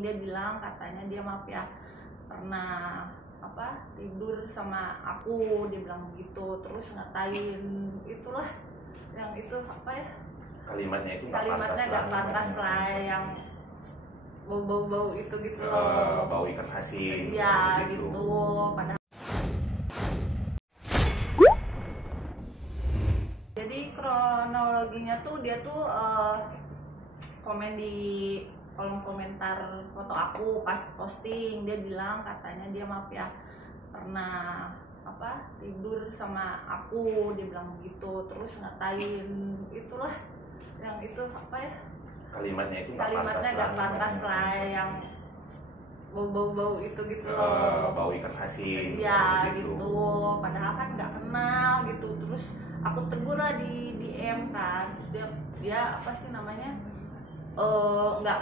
posting, dia bilang katanya dia maaf ya pernah tidur sama aku, dia bilang begitu, terus ngatain itulah yang itu kalimatnya itu kalimatnya nggak pantas lah, yang bau itu gitu loh, bau ikan asin ya gitu. Padahal jadi kronologinya tuh dia tuh komen di kolom komentar foto aku pas posting, dia bilang katanya dia maaf ya pernah tidur sama aku, dia bilang begitu, terus ngatain itulah yang itu kalimatnya itu nggak pantas lah, yang bau itu gitu loh, bau ikan asin ya gitu. Padahal kan nggak kenal gitu, terus aku tegur lah di DM kan, terus dia apa sih namanya, nggak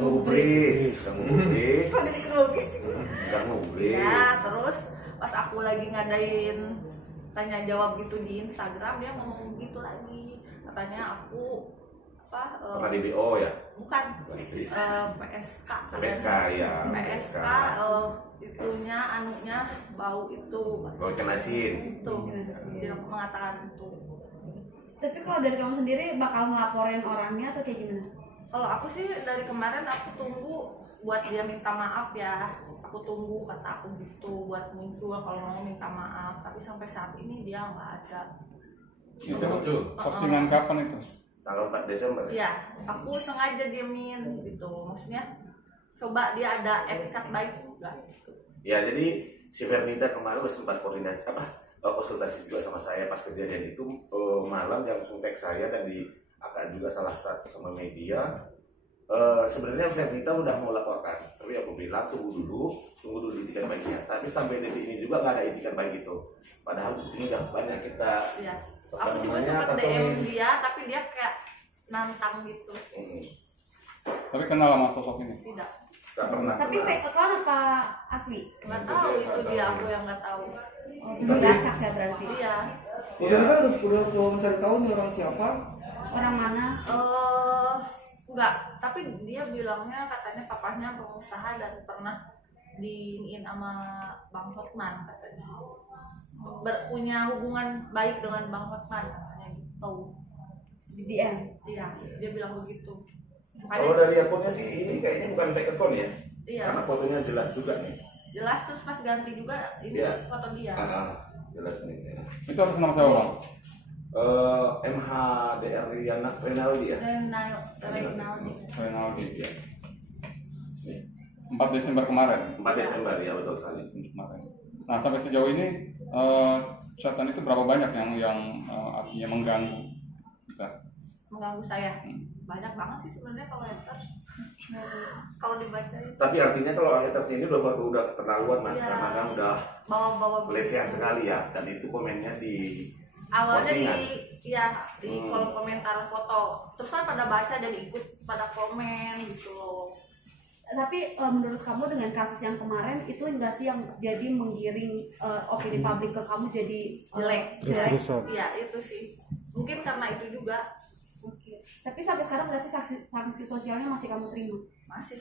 ngubris ya. Terus pas aku lagi ngadain tanya jawab gitu di Instagram, dia ngomong gitu lagi, katanya aku pernah DBO ya? Bukan, PSK ya. PSK itunya anusnya bau ikan asin itu, dia mengatakan itu. Tapi kalau dari kamu sendiri bakal ngelaporin orangnya atau kayak gimana? Kalau aku sih dari kemarin aku tunggu buat dia minta maaf ya, aku tunggu kata aku gitu buat muncul kalau mau minta maaf, tapi sampai saat ini dia nggak ada. Itu postingan kapan itu? Tanggal 4 Desember. Iya, aku sengaja diemin gitu, maksudnya coba dia ada etikat baik juga. Ya, jadi si Vernita kemarin sempat koordinasi konsultasi juga sama saya pas kejadian itu malam, yang langsung tag saya dan akan juga salah satu sama media. Sebenarnya Vernita udah mau laporkan, tapi aku bilang tunggu dulu itikat baiknya. Tapi sampai detik ini juga nggak ada itikat baik itu. Padahal ini udah banyak kita. Iya. Aku juga sempat DM dia, tapi dia kayak nantang gitu. Tapi kenal sama sosok ini? Tidak. Gak pernah. Tapi fake account apa asli? Nggak tahu, itu dia aku yang nggak tahu. Dilacak ya berarti? Iya. Udah udah coba mencari tahu nih orang siapa? Orang mana? Enggak, tapi dia bilangnya katanya papahnya pengusaha dan pernah diiniin sama Bang Hotman katanya. Punya hubungan baik dengan Bang Hotman katanya gitu. Di DM? Iya, dia bilang begitu. Kalau dari akunnya sih ini kayaknya bukan fake account ya? Iya. Karena fotonya jelas juga nih. Jelas, terus pas ganti juga ini foto dia. Jelas nih. Itu atas nama siapa, Bang? MHDR Renaldi ya? Renaldi ya. 4 Desember kemarin. 4 Desember ya, betul sekali. Kemarin. Nah, sampai sejauh ini chatan itu berapa banyak yang artinya mengganggu kita? Mengganggu saya. Banyak banget sih sebenarnya kalau haters. Kalau dibaca itu. Tapi artinya kalau haters ini udah keterlaluan Mas, Ya, karena kan udah bawa pelecehan sekali ya, dan itu komennya di awalnya postingan. di kolom komentar foto, terus kan pada baca jadi ikut pada komen gitu loh. Tapi menurut kamu dengan kasus yang kemarin itu enggak sih yang jadi menggiring opini publik ke kamu jadi Jelek. Iya, itu sih mungkin karena itu juga. Oke. Tapi sampai sekarang berarti sanksi sosialnya masih kamu terima? Masih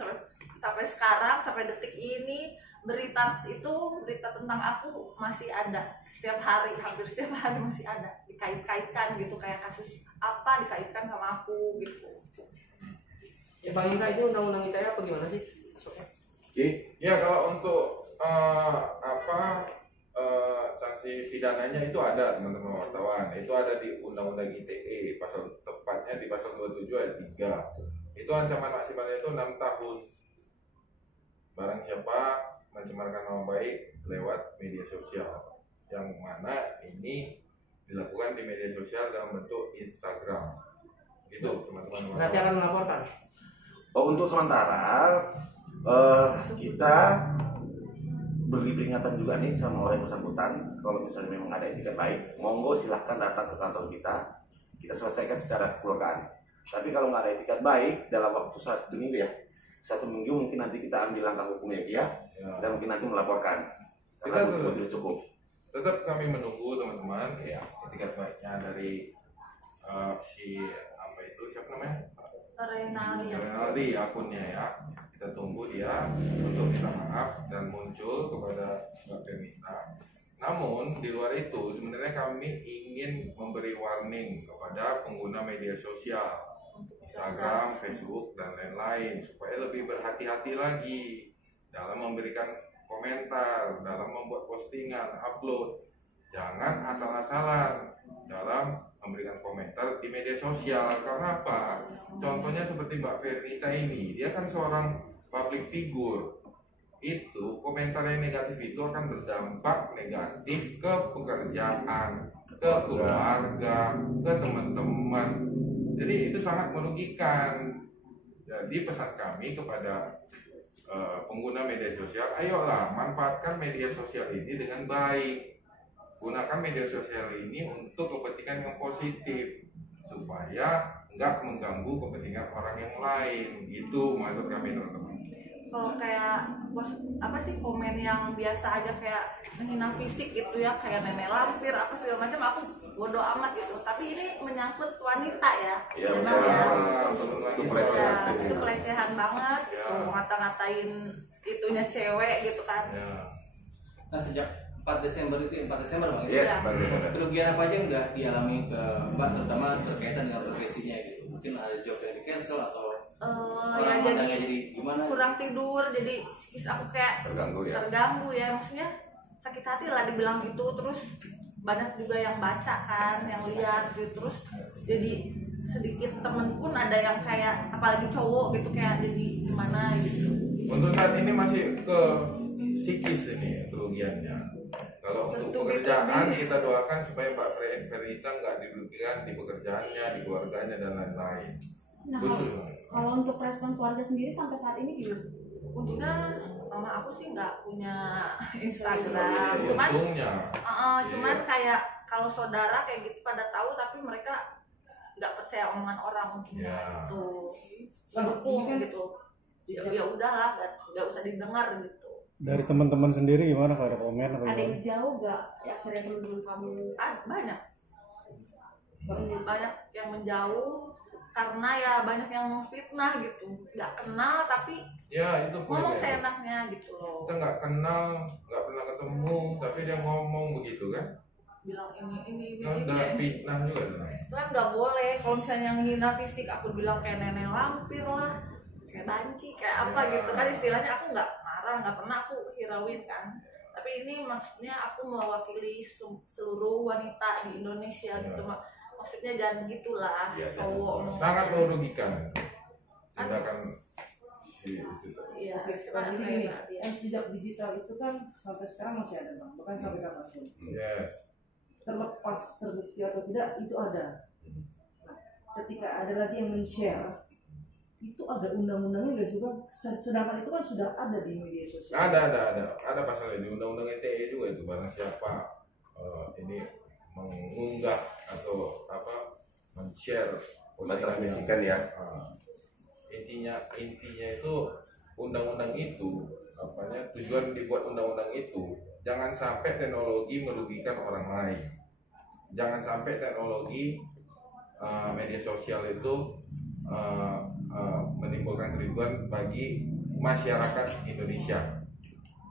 sampai sekarang, sampai detik ini berita tentang aku masih ada setiap hari, hampir setiap hari masih ada, dikait-kaitkan gitu, kayak kasus apa dikaitkan sama aku gitu. Ya Bang Indra, ini undang-undang ITE apa gimana sih? Ya kalau untuk sanksi pidananya itu ada, teman-teman wartawan. Itu ada di Undang-Undang ITE, tepatnya di pasal 27 ayat 3. Itu ancaman maksimalnya itu 6 tahun. Barang siapa mencemarkan nama baik lewat media sosial, yang mana ini dilakukan di media sosial dalam bentuk Instagram. Gitu, teman-teman. Nanti akan melaporkan. Untuk sementara kita beri peringatan juga nih sama orang yang bersangkutan, kalau misalnya memang ada etikat baik, monggo silahkan datang ke kantor kita selesaikan secara kekeluargaan. Tapi kalau nggak ada etikat baik, dalam waktu 1 minggu ya, 1 minggu mungkin nanti kita ambil langkah hukumnya ya, dan mungkin nanti melaporkan. Karena itu cukup. Tetap kami menunggu teman-teman ya etikat baiknya dari siapa namanya? Renaldi akunnya ya. Kita tunggu dia untuk minta maaf dan muncul kepada Mbak Fernita. Namun di luar itu sebenarnya kami ingin memberi warning kepada pengguna media sosial Instagram, Facebook dan lain-lain supaya lebih berhati-hati lagi dalam memberikan komentar, dalam membuat postingan, upload. Jangan asal-asalan dalam memberikan komentar di media sosial. Karena apa? Contohnya seperti Mbak Fernita ini, dia kan seorang public figure. Itu komentar yang negatif itu akan berdampak negatif ke pekerjaan, ke keluarga, ke teman-teman. Jadi itu sangat merugikan. Jadi pesan kami kepada pengguna media sosial, ayolah manfaatkan media sosial ini dengan baik. Gunakan media sosial ini untuk kepentingan yang positif supaya nggak mengganggu kepentingan orang yang lain. Itu maksud kami, teman-teman. Kalau kayak apa sih komen yang biasa aja kayak menghina fisik gitu ya, kayak nenek lampir apa segala macam, aku bodo amat gitu. Tapi ini menyangkut wanita ya. Iya, memang ya. itu pelecehan. Itu pelecehan banget gitu, ngata-ngatain itunya cewek gitu kan. Ya. Nah, sejak 4 Desember itu 4 Desember Bang. Yes, Ya. Kerugian apa aja yang udah dialami ke Mbak, terutama terkaitan dengan profesinya gitu. Mungkin ada job yang di cancel atau Ya jadi gimana? kurang tidur, jadi psikis aku kayak terganggu ya, maksudnya sakit hati lah dibilang gitu. Terus banyak juga yang baca kan, yang lihat gitu, terus jadi sedikit temen pun ada yang kayak apalagi cowok gitu kayak jadi gimana gitu. Untuk saat ini masih ke psikis ini kerugiannya. Kalau untuk pekerjaan kita doakan supaya Mbak Fernita nggak dirugikan di pekerjaannya, di keluarganya dan lain-lain. Nah, kalau untuk respon keluarga sendiri sampai saat ini gimana? Untungnya mama aku sih nggak punya Instagram, Iya, cuman untungnya. cuman kayak kalau saudara kayak gitu pada tahu, tapi mereka nggak percaya omongan orang untungnya gitu, dukung gitu. Ya udahlah, nggak usah didengar gitu. Dari teman-teman sendiri gimana, kalau ada komen apa Ada yang gimana? jauh gak akhirnya teman-teman kamu? Banyak yang menjauh karena ya banyak yang fitnah gitu, nggak kenal tapi Ya itu ngomong poinnya. seenaknya gitu loh, Kita nggak kenal, nggak pernah ketemu, tapi dia ngomong begitu kan? bilang ini Kan udah fitnah juga tuh. itu kan nggak boleh. Kalau misalnya yang hina fisik aku bilang kayak nenek lampir lah, kayak banci, kayak apa gitu kan istilahnya, aku nggak marah, nggak pernah aku hirauin kan. Tapi ini maksudnya aku mewakili seluruh wanita di Indonesia gitu, maksudnya jangan gitulah cowok. Sangat merugikan tindakan si itu tadi. Iya, Bang, gini, jejak digital itu kan sampai sekarang masih ada Bang, bahkan sampai kapanpun. Yes. Terlepas terbukti atau tidak itu ada. Nah, ketika ada lagi yang men-share, itu ada undang-undangnya nggak sih Bang? Sedangkan itu kan sudah ada di media sosial. Ada pasalnya di Undang-Undang ITE juga itu, barang siapa ini mengunggah atau men-share mentransmisikan ya. Intinya itu undang-undang itu tujuan dibuat undang-undang itu jangan sampai teknologi merugikan orang lain, jangan sampai teknologi media sosial itu menimbulkan keributan bagi masyarakat Indonesia.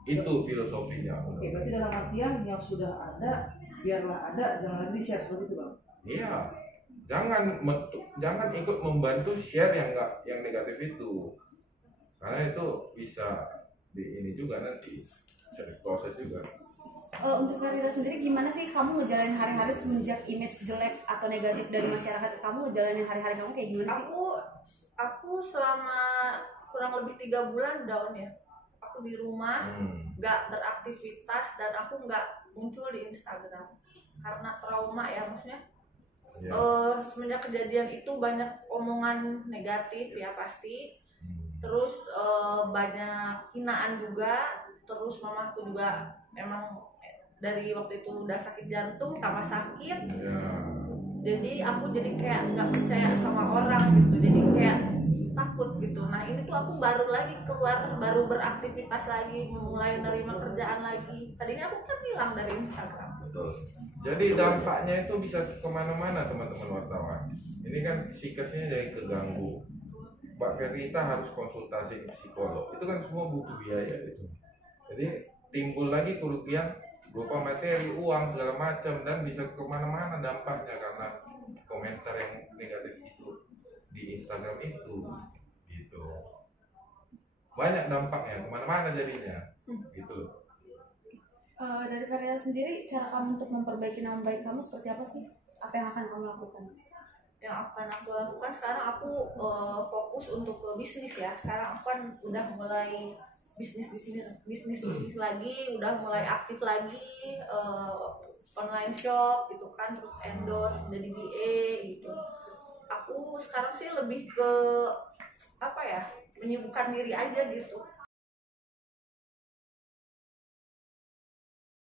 Itu filosofinya. Oke, berarti dalam artian yang sudah ada biarlah ada, jangan lagi share seperti itu Bang. Iya, jangan ikut membantu share yang negatif itu, karena itu bisa ini juga nanti bisa diproses juga. Untuk Farida sendiri gimana sih kamu ngejalanin hari-hari semenjak image jelek atau negatif dari masyarakat, kamu ngejalanin hari-hari kamu kayak gimana sih? Aku selama kurang lebih 3 bulan down ya. Aku di rumah, nggak beraktivitas, dan aku nggak muncul di Instagram karena trauma ya, maksudnya. Semenjak kejadian itu banyak omongan negatif ya pasti, terus banyak hinaan juga, terus mamaku juga memang dari waktu itu udah sakit jantung tambah sakit, jadi aku jadi kayak nggak percaya sama orang gitu, jadi kayak takut gitu. Nah ini tuh aku baru lagi keluar, baru beraktivitas lagi, mulai nerima kerjaan lagi. Tadinya aku kan hilang dari Instagram. Betul. Jadi dampaknya itu bisa kemana-mana teman-teman wartawan. Ini kan psikisnya jadi keganggu. Mbak Ferita harus konsultasi ke psikolog, itu kan semua butuh biaya gitu. Jadi timbul lagi kerugian berupa materi, uang segala macam, dan bisa kemana-mana dampaknya karena komentar yang negatif itu di Instagram itu gitu. Banyak dampaknya, kemana-mana jadinya gitu. Dari Farida sendiri, cara kamu untuk memperbaiki nama baik kamu seperti apa sih? Apa yang akan kamu lakukan? Yang akan aku lakukan sekarang, aku fokus untuk ke bisnis ya. Sekarang aku kan udah mulai bisnis lagi, udah mulai aktif lagi, online shop gitu kan, terus endorse jadi BA gitu. Aku sekarang sih lebih ke apa ya, menyibukkan diri aja gitu.